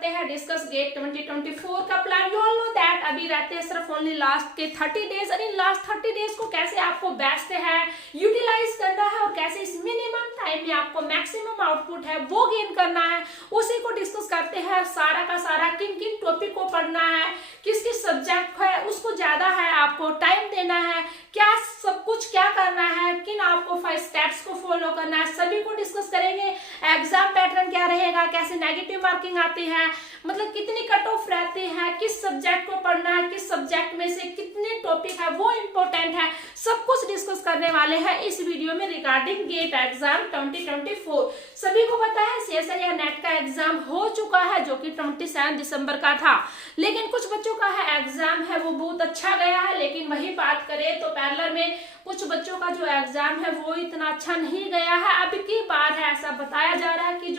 करते हैं discuss gate 2024 का plan. You all know that अभी रहते हैं सिर्फ ओनली लास्ट के 30 डेज, और इन लास्ट 30 डेज को कैसे आपको बेस्ट है यूटिलाइज करना है और कैसे इस मिनिमम टाइम में आपको मैक्सिमम आउटपुट है वो गेन करना है, उसी को डिस्कस करते हैं। सारा का सारा किन किन टॉपिक को पढ़ना है, किस किस सब्जेक्ट है उसको ज्यादा है आपको टाइम देना है, क्या सब कुछ क्या करना है, किन आपको 5 स्टेप्स को फॉलो करना है, सभी को डिस्कस करेंगे। एग्जाम पैटर्न क्या रहेगा, कैसे नेगेटिव मार्किंग आती है, मतलब कितनी कट ऑफ रहती है, किस सब्जेक्ट को पढ़ना है, किस सब्जेक्ट में से कितने टॉपिक है वो इंपॉर्टेंट है, सब कुछ डिस्कस करने वाले हैं इस वीडियो में रिगार्डिंग गेट एग्जाम 2024। सभी को पता है सीएसआई या नेट का एग्जाम हो चुका है जो कि 27 दिसंबर का था, लेकिन कुछ बच्चों का है एग्जाम है वो बहुत अच्छा गया है। लेकिन वही बात करें तो पैरेलल में कुछ बच्चों का जो एग्जाम है वो इतना अच्छा नहीं गया है। अब की बार है ऐसा बताया जा रहा है कि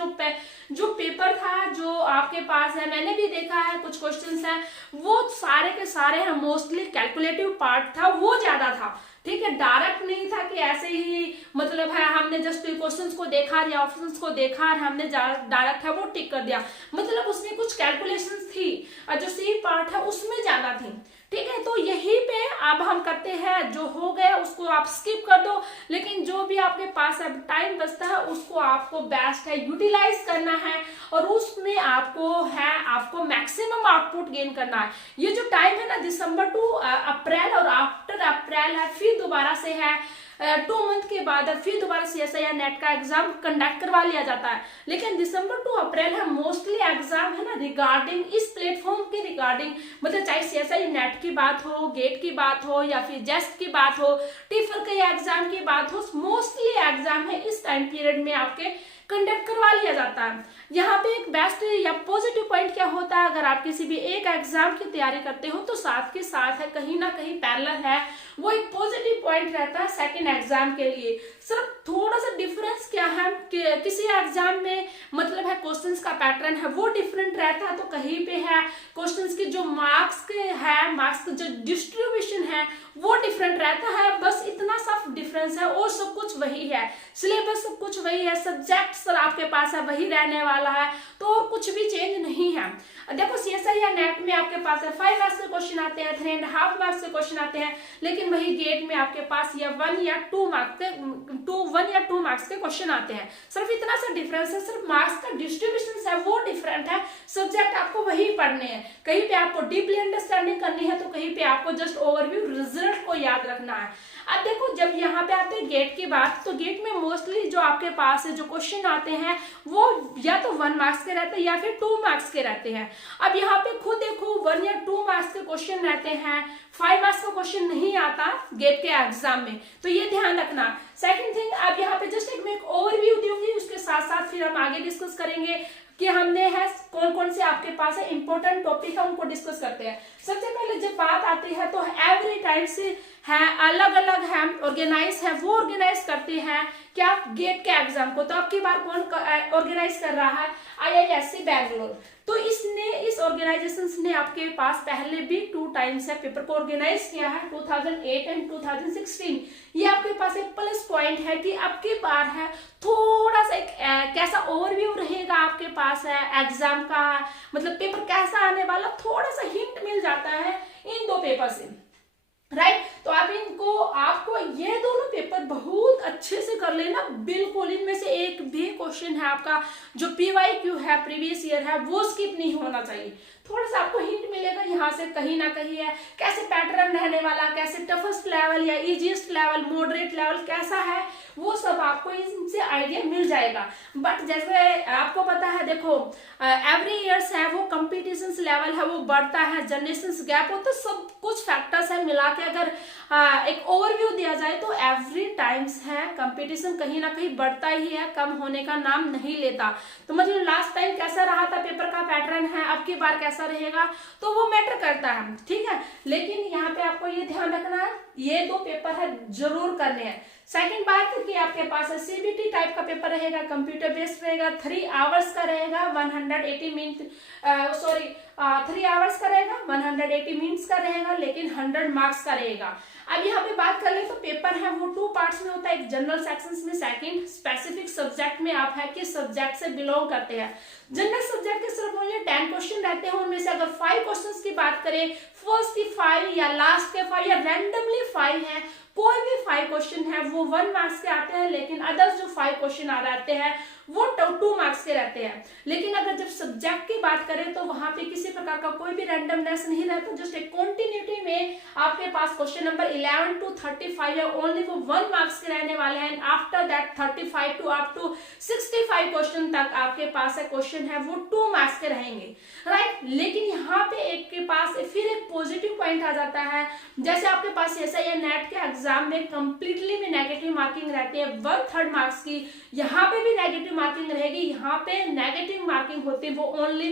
जो पेपर था जो आपके पास है, मैंने भी देखा है कुछ क्वेश्चंस हैं वो सारे के सारे हैं मोस्टली कैलकुलेटिव पार्ट था वो ज्यादा था, ठीक है, डायरेक्ट नहीं था कि ऐसे ही मतलब है हमने जस्ट क्वेश्चंस को देखा या ऑप्शंस को देखा और हमने डायरेक्ट है वो टिक कर दिया, मतलब उसमें कुछ कैलकुलेशंस थी और जो सी पार्ट है उसमें ज्यादा थी, ठीक है। तो यही पे अब हम करते हैं, जो हो गया उसको आप स्किप कर दो, लेकिन जो भी आपके पास अब टाइम बचता है उसको आपको बेस्ट है यूटिलाइज करना है और उसमें आपको मैक्सिमम आउटपुट गेन करना है। ये जो टाइम है ना दिसंबर टू अप्रैल और आफ्टर अप्रैल है, फिर दोबारा से है 2 मंथ के बाद फिर दोबारा सीएसआई या नेट का एग्जाम कंडक्ट करवा लिया जाता है। लेकिन दिसंबर टू अप्रैल है मोस्टली एग्जाम है ना रिगार्डिंग इस प्लेटफॉर्म के रिगार्डिंग, मतलब चाहे सीएसआई नेट की बात हो, गेट की बात हो या फिर जेस्ट की बात हो, टीफल के एग्जाम की बात हो, मोस्टली एग्जाम है इस टाइम पीरियड में आपके कंडक्ट करवा लिया जाता है। यहाँ पे एक बेस्ट या पॉजिटिव पॉइंट क्या होता है, अगर आप किसी भी एक एग्जाम की तैयारी करते हो तो साथ के साथ है कहीं ना कहीं पैरेलल है वो एक पॉजिटिव पॉइंट रहता है सेकंड एग्जाम के लिए। सिर्फ थोड़ा सा डिफरेंस क्या है कि किसी एग्जाम में मतलब है क्वेश्चंस का पैटर्न है वो डिफरेंट रहता है, तो कहीं पे है क्वेश्चंस के जो मार्क्स का जो डिस्ट्रीब्यूशन है वो डिफरेंट रहता है, बस इतना सा डिफरेंस है और सब कुछ वही है, सिलेबस सब कुछ वही है, सब्जेक्ट सर आपके पास है वही रहने वाला है, तो और कुछ भी चेंज नहीं है। देखो सीएसआई या नेट में आपके पास है 5 मार्क्स के क्वेश्चन आते हैं, 3.5 मार्क्स के क्वेश्चन आते हैं, लेकिन वही गेट में आपके पास या 1 या 2 मार्क्स के क्वेश्चन आते हैं। सिर्फ इतना सा डिफरेंस है, सिर्फ मार्क्स का डिस्ट्रीब्यूशन है वो डिफरेंट है, सब्जेक्ट आपको वही पढ़ने हैं। कहीं पे आपको डीपली अंडरस्टैंडिंग करनी है तो कहीं पे आपको जस्ट ओवरव्यू रिजल्ट को याद रखना है। अब देखो जब यहाँ पे आते हैं गेट की बात, तो गेट में मोस्टली जो आपके पास है जो क्वेश्चन आते हैं वो या तो 1 मार्क्स के रहते हैं या फिर 2 मार्क्स के रहते हैं। अब यहाँ पे खुद देखो 1 या 2 मार्क्स के क्वेश्चन रहते हैं, 5 मार्क्स का क्वेश्चन नहीं आता गेट के एग्जाम में, तो ये ध्यान रखना। सेकंड थिंग, अब यहाँ पे जस्ट मैं एक ओवरव्यू दूंगी, उसके साथ साथ फिर हम आगे डिस्कस करेंगे कि हमने है कौन कौन से आपके पास है इंपॉर्टेंट टॉपिक है उनको डिस्कस करते हैं। सबसे पहले जब बात आती है तो एवरी टाइप से है अलग अलग है ऑर्गेनाइज है वो ऑर्गेनाइज करते हैं क्या गेट के एग्जाम को, तो अब की बार कौन ऑर्गेनाइज कर रहा है, IISc बैंगलोर। तो इस ऑर्गेनाइजेशन ने आपके पास पहले भी 2 टाइम्स है पेपर को ऑर्गेनाइज किया है, 2008 एंड 2016। ये आपके पास एक प्लस पॉइंट है कि अब की बार है थोड़ा सा कैसा ओवरव्यू रहेगा आपके पास है एग्जाम का, मतलब पेपर कैसा आने वाला थोड़ा सा हिंट मिल जाता है इन 2 पेपर से, राइट। तो आप आपको ये दोनों पेपर बहुत अच्छे से कर लेना, बिल्कुल इनमें से एक भी क्वेश्चन है आपका जो PYQ है प्रीवियस ईयर है वो स्किप नहीं होना चाहिए। थोड़ा सा आपको हिंट मिलेगा यहाँ से कहीं ना कहीं है कैसे पैटर्न रहने वाला, कैसे टफेस्ट लेवल या इजीएस्ट लेवल, मॉडरेट लेवल कैसा है, वो सब आपको इनसे आइडिया मिल जाएगा। बट जैसे आपको पता है देखो एवरी ईयर्स है वो कंपटीशंस लेवल है वो बढ़ता है, जनरेशंस गैप होता है, सब कुछ फैक्टर्स है मिला के अगर एक ओवरव्यू दिया जाए तो एवरी टाइम्स है कंपटीशन कहीं ना कहीं बढ़ता ही है, कम होने का नाम नहीं लेता। तो मतलब लास्ट टाइम कैसा रहा था पेपर का पैटर्न है, अब की बार कैसा रहेगा, तो वो मैटर करता है, ठीक है। लेकिन यहाँ पे आपको ये ध्यान रखना है ये 2 पेपर है जरूर करने हैं। सेकंड बात कि आपके पास CBT टाइप का पेपर रहेगा, कंप्यूटर बेस्ड रहेगा, 3 आवर्स का रहेगा, 180 मिनट 3 आवर्स का रहेगा, 180 मिनट्स का रहेगा, लेकिन 100 मार्क्स का रहेगा। अब यहाँ पे बात कर ले तो पेपर है वो 2 पार्ट्स में होता है, एक जनरल सेक्शंस में, सेकंड स्पेसिफिक सब्जेक्ट में आप है किस सब्जेक्ट से बिलोंग करते हैं। जनरल सब्जेक्ट के सिर्फ ओनली 10 क्वेश्चन रहते हैं, उनमें से अगर 5 क्वेश्चंस की बात करें, फर्स्ट की 5 या लास्ट के 5 या रैंडमली 5 है, कोई भी 5 क्वेश्चन है वो 1 मार्क्स के आते हैं, लेकिन अदर्स जो 5 क्वेश्चन आ जाते हैं वो 2 मार्क्स के रहते हैं। लेकिन अगर जब सब्जेक्ट की बात करें तो वहां पे किसी प्रकार का कोई भी रैंडमनेस नहीं रहता, जस्ट एक कंटिन्यूटी में आपके पास क्वेश्चन नंबर 11 टू 35 है, ओनली वो 1 मार्क्स के रहने वाले हैं। After that 35 to up to 65 question तक आपके पास है क्वेश्चन है वो 2 मार्क्स के रहेंगे, राइट। लेकिन यहाँ पे एक के पास फिर एक पॉजिटिव पॉइंट आ जाता है, जैसे आपके पास SI नेट के एग्जाम में कंप्लीटली में नेगेटिव मार्किंग रहती है 1/3 मार्क्स की, यहाँ पे भी नेगेटिव मार्किंग रहेगी। यहाँ पे नेगेटिव मार्किंग होती है वो ओनली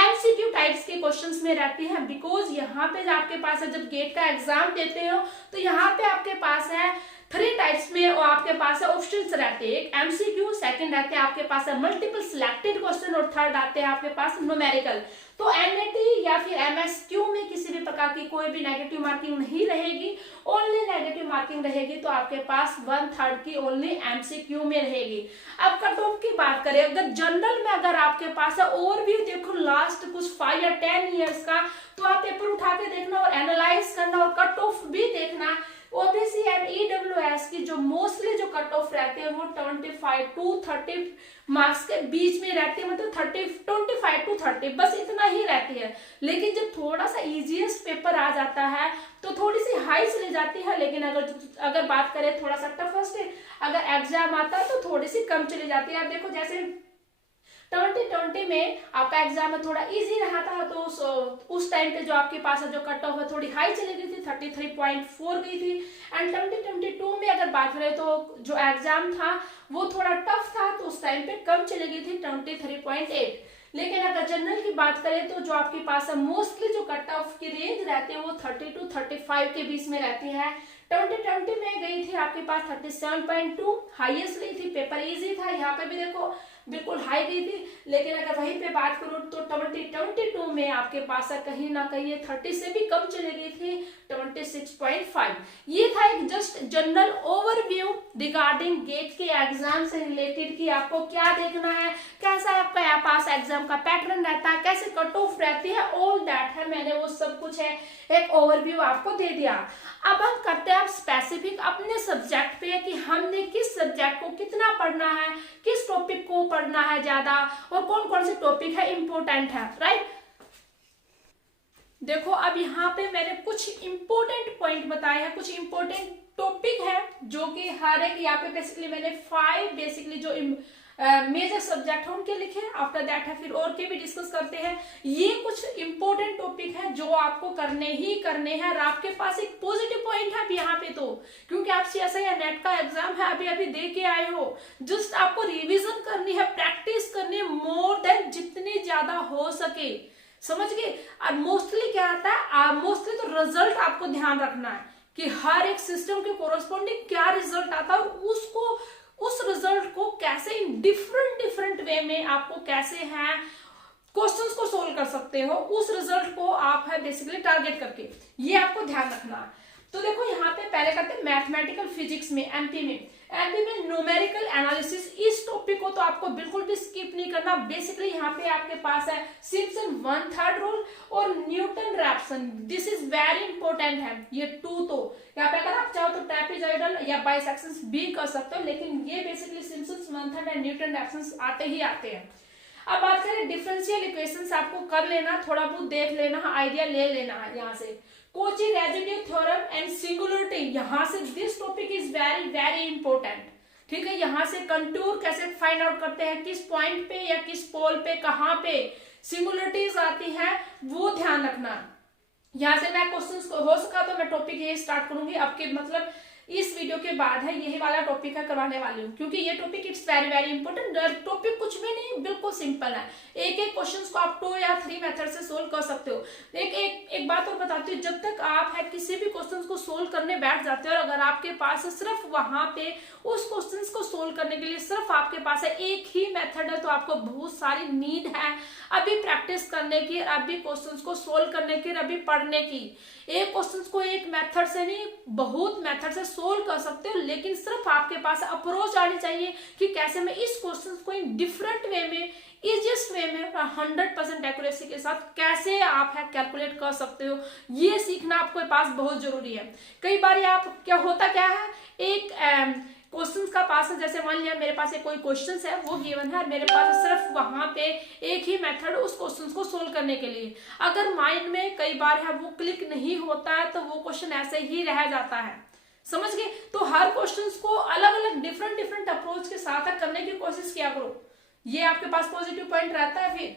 MCQ टाइप्स के क्वेश्चंस में रहती है, बिकॉज यहाँ पे जो आपके पास है जब गेट का एग्जाम देते हो तो यहाँ पे आपके पास है 3 टाइप्स में और आपके पास है ऑप्शंस रहते हैं, एक MCQ, सेकंड रहते हैं आपके पास है मल्टीपल सिलेक्टेड क्वेश्चन और थर्ड आते हैं आपके पास न्यूमेरिकल। तो NAT या फिर MSQ में किसी भी प्रकार की कोई भी नेगेटिव मार्किंग नहीं रहेगी, ओनली नेगेटिव मार्किंग रहेगी तो आपके पास 1/3 की ओनली MCQ में रहेगी। अब कट ऑफ की बात करें, अगर जनरल में अगर आपके पास है ओवरव्यू देखो लास्ट कुछ 5 या 10 ईयर्स का, तो आप पेपर उठा के देखना और एनालाइज करना और कट ऑफ भी देखना। OBC एंड EWS की जो मोस्टली जो कट ऑफ रहते हैं वो 25 टू 30 मार्क्स के बीच में रहती है, मतलब 25 टू 30 बस इतना ही रहती है। लेकिन जब थोड़ा सा इजीएस्ट पेपर आ जाता है तो थोड़ी सी हाई चली जाती है, लेकिन अगर बात करें थोड़ा सा टफेस्ट अगर एग्जाम आता है तो थोड़ी सी कम चली जाती है। आप देखो जैसे 2020 में आपका एग्जाम में थोड़ा इजी रहा था तो उस टाइम पे जो आपके पास जो कट ऑफ है थोड़ी हाई चली गई थी, 33.4 गई थी। एंड 2022 में अगर बात करें तो जो एग्जाम था वो थोड़ा टफ था तो उस टाइम पे कम चली गई थी 23.8। लेकिन अगर जनरल की बात करें तो जो आपके पास है मोस्टली जो कट ऑफ की रेंज रहती है वो 30 टू 35 के बीच में रहती है। 2020 में गई थी आपके पास 37.2, हाईएस्ट गई थी, पेपर इजी था, यहाँ पे भी देखो बिल्कुल हाई गई थी। लेकिन अगर वहीं पे बात करूं तो 2022 में आपके पास कहीं ना कहीं 30 से भी कम चली गई थी, 26.5। ये था एक just general overview regarding GATE के एग्जाम से रिलेटेड कि आपको क्या देखना है, कैसा आपका पास एग्जाम का पैटर्न रहता है, कैसे कट ऑफ रहती है, ऑल दैट है, मैंने वो सब कुछ है एक ओवरव्यू आपको दे दिया। अब हम करते हैं स्पेसिफिक अपने सब्जेक्ट पे कि हमने किस सब्जेक्ट को कितना पढ़ना है, किस टॉपिक को पढ़ना है ज्यादा और कौन कौन से टॉपिक है इंपॉर्टेंट है, राइट। देखो अब यहाँ पे मैंने कुछ इंपॉर्टेंट पॉइंट बताए हैं, कुछ इंपॉर्टेंट टॉपिक है जो कि हर एक यहाँ पे बेसिकली मैंने 5 बेसिकली जो मेजर सब्जेक्ट है उनके लिखे। आफ्टर दैट है फिर और के भी डिस्कस करते हैं। ये कुछ इंपॉर्टेंट टॉपिक है जो आपको करने ही करने हैं और आपके पास एक पॉजिटिव पॉइंट है यहाँ पे तो, क्योंकि आप CSI या नेट का एग्जाम है अभी अभी दे के आए हो, जस्ट आपको रिविजन करनी है, प्रैक्टिस करनी है मोर देन जितनी ज्यादा हो सके, समझ गए। और मोस्टली क्या आता है, मोस्टली तो रिजल्ट आपको ध्यान रखना है कि हर एक सिस्टम के कोरस्पॉन्डिंग क्या रिजल्ट आता है, उसको उस रिजल्ट को कैसे इन डिफरेंट वे में आपको कैसे है क्वेश्चंस को सोल्व कर सकते हो, उस रिजल्ट को आप है बेसिकली टारगेट करके, ये आपको ध्यान रखना है। तो देखो यहाँ पे पहले करते हैं मैथमेटिकल फिजिक्स में, एमपी में न्यूमेरिकल एनालिसिस। इस टॉपिक को तो आपको बिल्कुल भी स्किप नहीं करना। बेसिकली यहाँ पे आपके पास है सिम्पसन 1/3 रूल और Newton Raphson, this is very important है। ये 2 तो यहाँ पे अगर आप चाहो तो ट्रेपेजॉइडल या बाइसेक्शंस भी कर सकते हो, लेकिन ये basically Simpson 1/3 and Newton Raphson आते ही आते हैं। अब बात करें डिफरेंशियल इक्वेशंस, आपको कर लेना, थोड़ा बहुत देख लेना, आइडिया ले लेना है यहाँ से। Kochi residue theorem and singularity, यहाँ से this topic is very important, ठीक है। यहाँ से कंटूर कैसे फाइंड आउट करते हैं, किस पॉइंट पे या किस पोल पे कहाँ पे सिंगुलरिटीज आती है, वो ध्यान रखना। यहाँ से मैं क्वेश्चंस हो सका तो मैं टॉपिक ये स्टार्ट करूंगी आपके मतलब इस वीडियो के बाद है, यही वाला टॉपिक है करवाने वाली हूँ, क्योंकि ये topic it's very important. Topic कुछ भी नहीं, बिल्कुल सिंपल है, एक क्वेश्चंस को आप 2 या 3 मेथड से सोल्व कर सकते हो। एक बात और बताती हूँ, जब तक आप है किसी भी क्वेश्चंस को सोल्व करने बैठ जाते हो और अगर आपके पास सिर्फ वहां पे उस क्वेश्चंस को सोल्व करने के लिए सिर्फ आपके पास है एक ही मेथड है, तो आपको बहुत सारी नीड है अभी प्रैक्टिस करने की, अभी क्वेश्चंस को सोल्व करने की, अभी पढ़ने की। एक क्वेश्चंस को एक मेथड से नहीं, बहुत मेथड से सोल्व कर सकते हो, लेकिन सिर्फ आपके पास अप्रोच आनी चाहिए कि कैसे मैं इस क्वेश्चन को इन डिफरेंट वे में इजिएस्ट वे में 100% एक्यूरेसी के साथ कैसे आप है कैलकुलेट कर सकते हो, ये सीखना आपके पास बहुत जरूरी है। कई बार आप क्या है, एक क्वेश्चन का पास है, जैसे मान लिया मेरे पास एक कोई क्वेश्चन है, वो गिवन है और मेरे पास सिर्फ वहां पे एक ही मेथड उस क्वेश्चन को सोल्व करने के लिए, अगर माइंड में कई बार है वो क्लिक नहीं होता है तो वो क्वेश्चन ऐसे ही रह जाता है, समझ गए। तो हर क्वेश्चन को अलग अलग डिफरेंट अप्रोच के साथ करने की कोशिश किया करो, ये आपके पास पॉजिटिव पॉइंट रहता है। फिर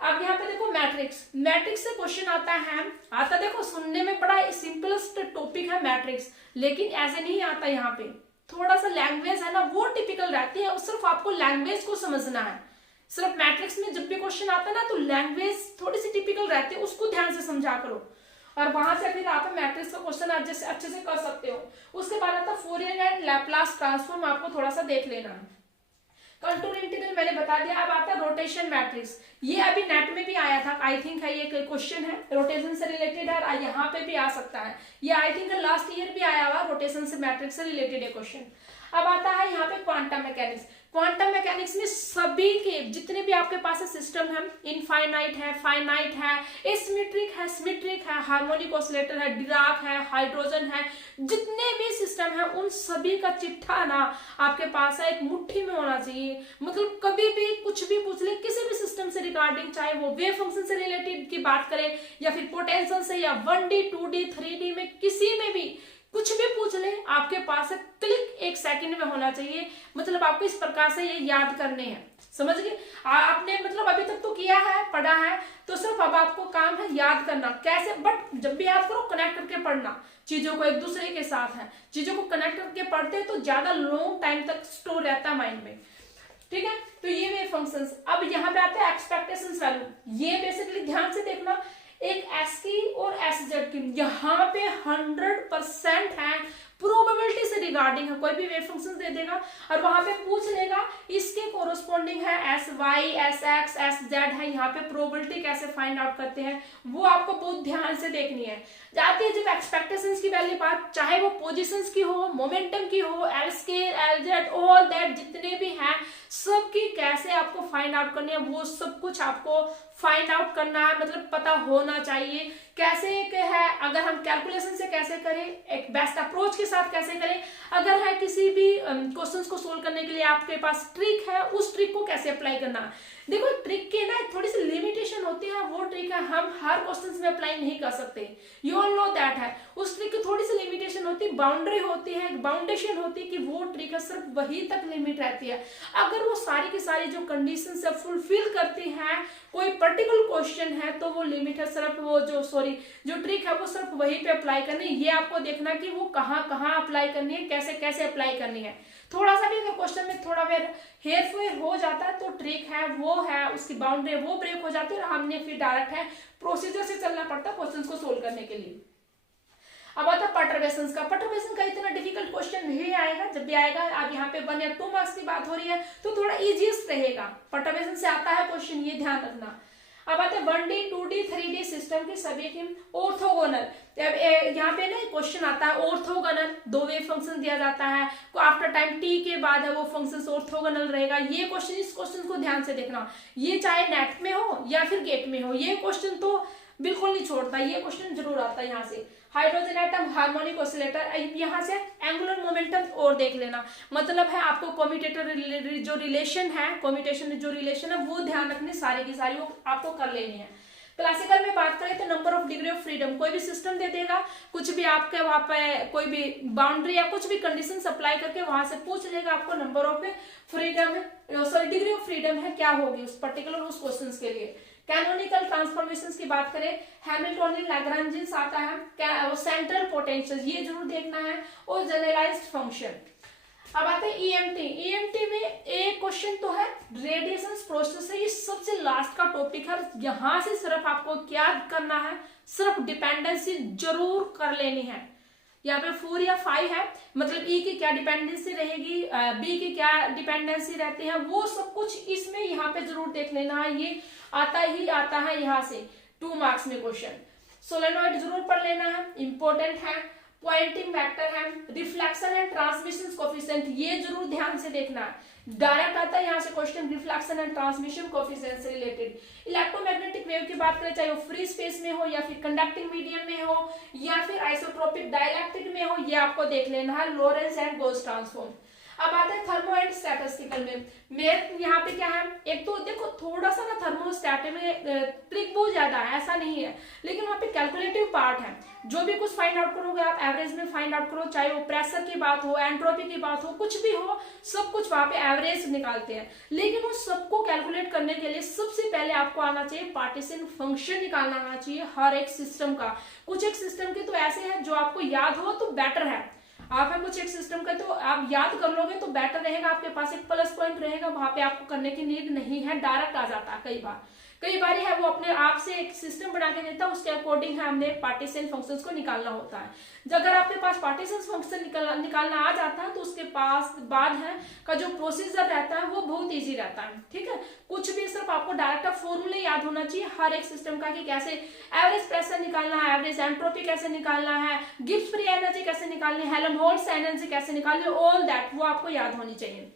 अब यहाँ पे देखो मैट्रिक्स से क्वेश्चन आता देखो सुनने में बड़ा सिंपलेस्ट टॉपिक है मैट्रिक्स, लेकिन ऐसे नहीं आता। यहाँ पे थोड़ा सा लैंग्वेज है ना वो टिपिकल रहती है, सिर्फ आपको लैंग्वेज को समझना है। सिर्फ मैट्रिक्स में जब भी क्वेश्चन आता है ना तो लैंग्वेज थोड़ी सी टिपिकल रहती है, उसको ध्यान से समझा करो और वहां से फिर आप मैट्रिक्स का क्वेश्चन अच्छे से कर सकते हो। उसके बाद आता फोरियर एंड लैप्लास ट्रांसफॉर्म, आपको थोड़ा सा देख लेना है। कंटूर इंटीग्रल मैंने बता दिया। अब आता है रोटेशन मैट्रिक्स, ये अभी नेट में भी आया था, आई थिंक है ये क्वेश्चन है, रोटेशन से रिलेटेड है, यहाँ पे भी आ सकता है, ये आई थिंक लास्ट ईयर भी आया हुआ, रोटेशन से मैट्रिक्स से रिलेटेड है क्वेश्चन। अब आता है यहाँ पे क्वांटम मैकेनिक्स। क्वांटम मैकेनिक्स में सभी के जितने भी आपके पास सिस्टम है, इनफाइनाइट है, फाइनाइट है, सिमेट्रिक है, हार्मोनिक ऑसिलेटर है, डिराक है, हाइड्रोजन है, जितने भी सिस्टम है उन सभी का चिट्ठा ना आपके पास है, एक मुट्ठी में होना चाहिए। मतलब कभी भी कुछ भी पूछ ले किसी भी सिस्टम से रिगार्डिंग, चाहे वो वेव फंक्शन से रिलेटेड की बात करें या फिर पोटेंशियल से या 1D 2D 3D में किसी में भी कुछ भी पूछ ले, आपके पास है क्लिक एक सेकंड में होना चाहिए। मतलब आपको इस प्रकार से ये याद करने हैं, समझ गए। आपने मतलब अभी तक तो किया है, पढ़ा है, तो सिर्फ अब आपको काम है याद करना कैसे। बट जब भी आप करो कनेक्ट करके पढ़ना, चीजों को एक दूसरे के साथ है, चीजों को कनेक्ट करके पढ़ते हैं तो ज्यादा लॉन्ग टाइम तक स्टोर रहता है माइंड में, ठीक है। तो ये वेव फंक्शंस। अब यहाँ पे आते हैं एक्सपेक्टेशंस वैल्यू, ये बेसिकली ध्यान से देखना, एक एस की और एस जेड की यहाँ पे 100% है, प्रोबेबिलिटी से रिगार्डिंग है। कोई भी वेव फंक्शन दे देगा और वहां पे पूछ लेगा इसके कोरोस्पोंडिंग है S Y, S X, S Z है, यहाँ पे प्रोबेबिलिटी कैसे फाइंड आउट करते हैं वो आपको बहुत ध्यान से देखनी है। जाती है जब एक्सपेक्टेशंस की वैल्यू बात, चाहे वो पोजीशंस की हो, मोमेंटम की हो, L square, L Z, all that जितने भी हैं सबकी कैसे आपको फाइंड आउट करनी है, वो सब कुछ आपको फाइंड आउट करना है, मतलब पता होना चाहिए कैसे है। अगर हम कैलकुलेशन से कैसे करें, एक बेस्ट अप्रोच के साथ कैसे करें, अगर है किसी भी क्वेश्चंस को सोल्व करने के लिए आपके पास ट्रिक है, उस ट्रिक को कैसे अप्लाई करना। देखो ट्रिक के ना थोड़ी सी लिमिटेशन होती है, वो ट्रिक है हम हर क्वेश्चंस में अप्लाई नहीं कर सकते, यू ऑल नो दैट है। उस ट्रिक की थोड़ी सी लिमिटेशन होती है, बाउंड्री होती है, बाउंडेशन होती है कि वो ट्रिक है सिर्फ वही तक लिमिट रहती है। अगर वो सारी की सारी जो कंडीशन है फुलफिल करती है, कोई पर्टिकुलर क्वेश्चन है, तो वो लिमिट है सिर्फ वो जो ट्रिक है वो सिर्फ वहीं पे अप्लाई करनी है। ये आपको देखना कि वो कहाँ अप्लाई करनी है, कैसे कैसे अप्लाई करनी है। थोड़ा सा भी अगर क्वेश्चन में थोड़ा हेरफेर हो जाता है तो ट्रिक है वो है उसकी बाउंड्री वो ब्रेक हो जाती है और हमने फिर डायरेक्ट है प्रोसीजर से चलना पड़ता है क्वेश्चन को सोल्व करने के लिए। अब आता है परटर्बेशंस का। परटर्बेशन का इतना डिफिकल्ट क्वेश्चन नहीं आएगा, जब भी आएगा अब यहाँ पे 1 या 2 मार्क्स की बात हो रही है तो थोड़ा इजीएस्ट रहेगा। परटर्बेशन से आता है क्वेश्चन, ये ध्यान रखना। अब आते हैं 1D 2D 3D सिस्टम की सभी की ऑर्थोगोनल। यहाँ पे ना क्वेश्चन आता है ऑर्थोगोनल, 2 वेव फंक्शन दिया जाता है, आफ्टर टाइम t के बाद है वो फंक्शन ऑर्थोगोनल रहेगा। ये क्वेश्चन, इस क्वेश्चन को ध्यान से देखना, ये चाहे नेट में हो या फिर गेट में हो, ये क्वेश्चन तो बिल्कुल नहीं छोड़ता, ये क्वेश्चन जरूर आता है। यहाँ से हाइड्रोजन एटम, हार्मोनिक ऑसिलेटर, यहाँ से एंगुलर मोमेंटम और देख लेना, मतलब है आपको कम्यूटेटर जो रिलेशन है, कम्यूटेशन जो रिलेशन है वो ध्यान रखनी, सारी की सारी वो आपको कर लेनी है। क्लासिकल में बात करें तो number of degree of freedom, कोई भी सिस्टम दे देगा, कुछ भी आपके वहां पे कोई भी बाउंड्री या कुछ भी कंडीशन अप्लाई करके वहां से पूछ लेगा आपको number of freedom, sorry degree of freedom है क्या होगी उस पर्टिकुलर उस क्वेश्चन के लिए। कैनोनिकल ट्रांसफॉर्मेशंस की बात करें, हैमिल्टोनियन लैग्रांजियन आता है, सेंट्रल पोटेंशियल ये जरूर देखना है, और जनरलाइज्ड फंक्शन। अब आते हैं ईएमटी। ईएमटी में एक क्वेश्चन तो है रेडिएशन प्रोसेस है, ये सबसे लास्ट का टॉपिक है। यहां से सिर्फ आपको क्या करना है, सिर्फ डिपेंडेंसी जरूर कर लेनी है। यहाँ पे 4 या 5 है, मतलब ई की क्या डिपेंडेंसी रहेगी, बी की क्या डिपेंडेंसी रहती है, वो सब कुछ इसमें यहाँ पे जरूर देख लेना है। ये आता है यहाँ से 2 मार्क्स में क्वेश्चन। सोलेनॉइड जरूर पढ़ लेना है, इंपॉर्टेंट है। पॉइंटिंग वेक्टर है, रिफ्लेक्शन एंड ट्रांसमिशन कोफिशिएंट ये जरूर ध्यान से देखना है। डायरेक्ट आता है यहाँ से question reflection and transmission coefficient से रिलेटेड। इलेक्ट्रोमैग्नेटिक वेव की बात करें, चाहे वो फ्री स्पेस में हो या फिर कंडक्टिंग मीडियम में हो या फिर आइसोट्रोपिक डाइलेक्ट्रिक में हो, ये आपको देख लेना है, लोरेंट्ज एंड गाउस ट्रांसफॉर्म। अब आता है थर्मो एंड स्टैटिस्टिकल में। मेरे यहाँ पे क्या है, एक तो देखो थोड़ा सा ना थर्मोस्टैट में ट्रिक बहुत ज्यादा है, ऐसा नहीं है, लेकिन वहाँ पे कैलकुलेटिव पार्ट है। जो भी कुछ फाइंड आउट करोगे आप एवरेज में फाइंड आउट करो, चाहे वो प्रेशर की बात हो, एंट्रोपी की बात हो, कुछ भी हो, सब कुछ वहाँ पे एवरेज निकालते हैं। लेकिन उस सबको कैलकुलेट करने के लिए सबसे पहले आपको आना चाहिए पार्टीशन फंक्शन निकालना आना चाहिए हर एक सिस्टम का। कुछ एक सिस्टम के तो ऐसे हैं जो आपको याद हो तो बेटर है, आप है कुछ एक सिस्टम का तो आप याद कर लोगे तो बेटर रहेगा, आपके पास एक प्लस पॉइंट रहेगा, वहां पे आपको करने की नीड नहीं है, डायरेक्ट आ जाता है। कई बार है वो अपने आप से एक सिस्टम बना के देता है, उसके अकॉर्डिंग है हमने पार्टीशन फंक्शंस को निकालना होता है। अगर आपके पास पार्टीशन फंक्शन निकालना आ जाता है तो उसके पास बाद है का जो प्रोसीजर रहता है वो बहुत इजी रहता है। ठीक है, कुछ भी सिर्फ आपको डायरेक्ट फॉर्मूले याद होना चाहिए हर एक सिस्टम का, कि कैसे एवरेज प्रेशर निकालना है, एवरेज एंट्रोपी कैसे निकालना है, गिब्स फ्री एनर्जी कैसे निकालनी है, हेल्महोल्ट्ज एनर्जी कैसे निकालनी है, ऑल दैट वो आपको याद होनी चाहिए।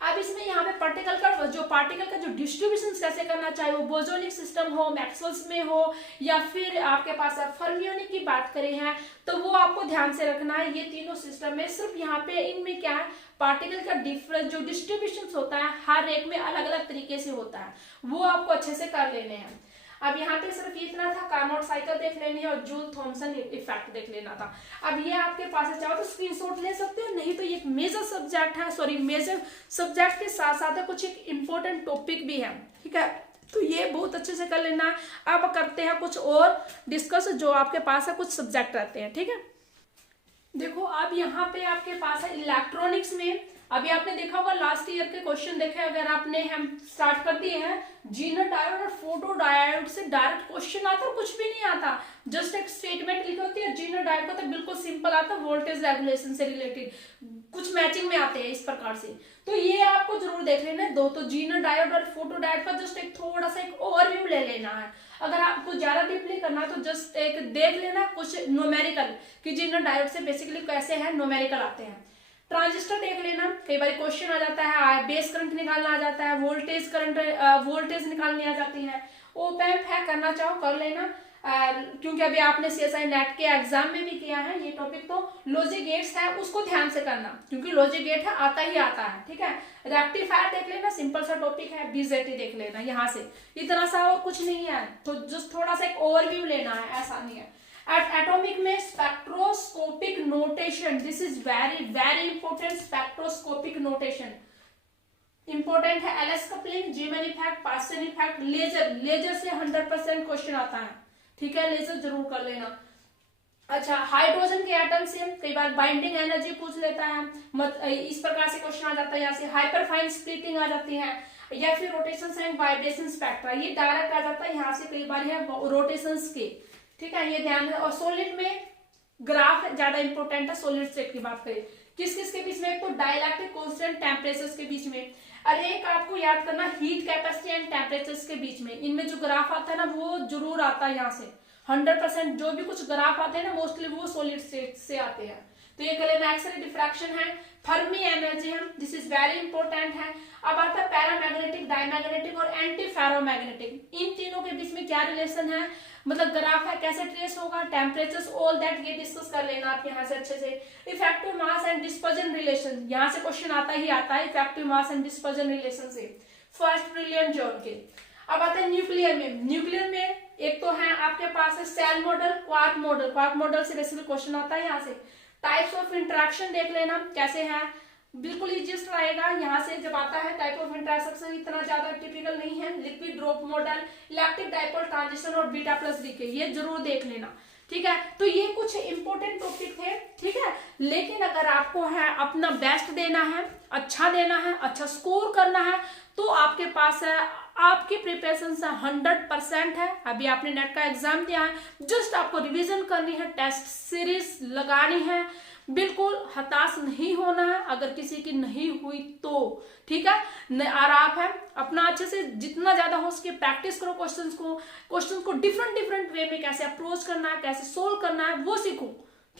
अब इसमें यहाँ पे पार्टिकल का जो डिस्ट्रीब्यूशन कैसे करना, चाहे वो बोसोनिक सिस्टम हो, मैक्सवेल्स में हो या फिर आपके पास फर्मियोनिक की बात करें हैं, तो वो आपको ध्यान से रखना है। ये तीनों सिस्टम में सिर्फ यहाँ पे इनमें क्या है, पार्टिकल का डिफरेंस जो डिस्ट्रीब्यूशन होता है हर एक में अलग अलग तरीके से होता है, वो आपको अच्छे से कर लेने हैं। अब यहाँ पे सिर्फ इतना था, कार्नोट साइकिल देख लेनी है और जूल थॉमसन इफेक्ट देख लेना था। अब ये आपके पास है, चाहो तो स्क्रीनशॉट ले सकते हो, नहीं तो ये मेजर सब्जेक्ट है, मेजर सब्जेक्ट के साथ साथ कुछ एक इम्पोर्टेंट टॉपिक भी है। ठीक है, तो ये बहुत अच्छे से कर लेना। अब करते हैं कुछ और डिस्कस जो आपके पास है, कुछ सब्जेक्ट रहते हैं। ठीक है, देखो अब यहाँ पे आपके पास है इलेक्ट्रॉनिक्स में, अभी आपने देखा होगा लास्ट ईयर के क्वेश्चन देखे, अगर आपने हम स्टार्ट कर दिए हैं, जीनर डायोड और फोटो डायोड से डायरेक्ट क्वेश्चन आता है, कुछ भी नहीं आता, जस्ट एक स्टेटमेंट लिखी होती है। जीनर डायोड का तो बिल्कुल सिंपल आता है, वोल्टेज रेगुलेशन से रिलेटेड कुछ मैचिंग में आते हैं इस प्रकार से, तो ये आपको जरूर देख लेना है। दो तो जीनर डायोड और फोटो डायोड का जस्ट एक थोड़ा सा एक ओवरव्यू ले लेना है। अगर आपको ज्यादा डीपली करना है तो जस्ट एक देख लेना कुछ न्यूमेरिकल कि जीनर डायोड से बेसिकली कैसे है न्यूमेरिकल आते हैं। ट्रांजिस्टर देख लेना, कई बार क्वेश्चन आ जाता है, बेस करंट निकालना आ जाता है, वोल्टेज निकालनी आ जाती है। ओप एम्प है, करना चाहो कर लेना, क्योंकि अभी आपने सीएसआई नेट के एग्जाम में भी किया है ये टॉपिक। तो लॉजिक गेट्स है, उसको ध्यान से करना, क्योंकि लॉजिक गेट है आता ही आता है। ठीक है, रेक्टिफायर देख लेना, सिंपल सा टॉपिक है। बीजेटी देख लेना, यहाँ से इतना सा और कुछ नहीं है, तो जस्ट थोड़ा सा एक ओवरव्यू लेना है, ऐसा नहीं है। एटॉमिक में spectroscopic notation, this is very very important. Spectroscopic notation important है। LS coupling, Zeeman effect, Paschen effect, laser से 100% क्वेश्चन आता है। ठीक है, लेजर जरूर कर लेना। अच्छा, हाइड्रोजन के एटम से कई बार बाइंडिंग एनर्जी पूछ लेता है, इस प्रकार से क्वेश्चन आ जाता है। यहाँ से हाइपरफाइन स्प्लिटिंग आ जाती है, या फिर रोटेशन एंड वाइब्रेशन स्पेक्ट्रा, ये डायरेक्ट आ जाता है यहाँ से, कई बार है रोटेशन के। ठीक है, ये ध्यान है। और सॉलिड में ग्राफ ज्यादा इंपॉर्टेंट है। सॉलिड स्टेट की बात करें, किस किस के बीच में, एक तो डाइलेक्ट्रिक कांस्टेंट टेम्परेचर्स के बीच में, अरे एक आपको याद करना हीट कैपेसिटी एंड टेम्परेचर्स के बीच में, इनमें जो ग्राफ आता है ना वो जरूर आता है यहाँ से 100%। जो भी कुछ ग्राफ आते हैं ना मोस्टली वो सॉलिड स्टेट से आते हैं। तो ये कर लेना। एक्स-रे डिफ्रैक्शन है, फर्मी एनर्जी है, दिस इज वेरी इंपॉर्टेंट है। अब आता है पैरामैग्नेटिक, डायमैग्नेटिक और एंटी फेरोमैग्नेटिक, इन तीनों के बीच में क्या रिलेशन है, मतलब ग्राफ है कैसे ट्रेस होगा, टेम्परेचर्स, ऑल दैट ये डिस्कस कर लेना आप यहाँ से अच्छे से। Effective mass and dispersion relation, यहाँ से क्वेश्चन आता ही आता है effective mass and dispersion relation से, फर्स्ट ब्रिलियंट जॉन के। अब आता है न्यूक्लियर में। न्यूक्लियर में एक तो है आपके पास है cell model, quark model, quark model से बेसिकली क्वेश्चन आता है यहाँ से। टाइप्स ऑफ इंटरेक्शन देख लेना कैसे है, बिल्कुल इजिएस्ट आएगा यहाँ से जब आता है। टाइप ऑफ इंटरेक्शन इतना ज्यादा टिपिकल नहीं है। Liquid drop model, electric dipole transition और बीटा प्लस डीके, ये जरूर देख लेना। ठीक है, तो ये कुछ इंपॉर्टेंट टॉपिक थे। ठीक है, लेकिन अगर आपको है अपना बेस्ट देना है, अच्छा देना है, अच्छा स्कोर करना है, तो आपके पास है आपकी प्रिपरेशन से 100% है। अभी आपने नेट का एग्जाम दिया है, जस्ट आपको रिवीजन करनी है, टेस्ट सीरीज लगानी है, बिल्कुल हताश नहीं होना है अगर किसी की नहीं हुई तो। ठीक है, और आप है अपना अच्छे से जितना ज्यादा हो सके प्रैक्टिस करो, क्वेश्चंस को डिफरेंट वे में कैसे अप्रोच करना है, कैसे सोल्व करना है वो सीखो।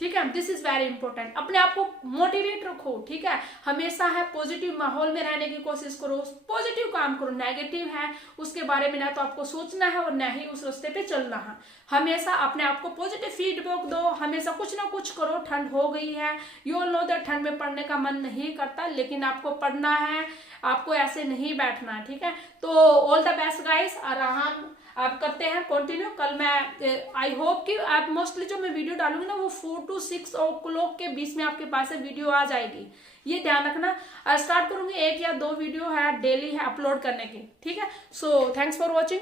ठीक है, दिस इज वेरी इंपॉर्टेंट। अपने आप को मोटिवेट रखो, ठीक है, हमेशा है पॉजिटिव माहौल में रहने की कोशिश करो, पॉजिटिव काम करो, नेगेटिव है उसके बारे में ना तो आपको सोचना है और ना ही उस रास्ते पे चलना है। हमेशा अपने आप को पॉजिटिव फीडबैक दो, हमेशा कुछ ना कुछ करो। ठंड हो गई है, यू ऑल नो दैट ठंड में पढ़ने का मन नहीं करता, लेकिन आपको पढ़ना है, आपको ऐसे नहीं बैठना है, ठीक है। तो ऑल द बेस्ट गाइस, आराम आप करते हैं कंटिन्यू। कल मैं आई होप कि आप मोस्टली जो मैं वीडियो डालूंगी ना वो 4 to 6 o'clock के बीच में आपके पास वीडियो आ जाएगी, ये ध्यान रखना। स्टार्ट करूंगी 1 या 2 वीडियो है डेली है अपलोड करने की, ठीक है। So thanks for watching.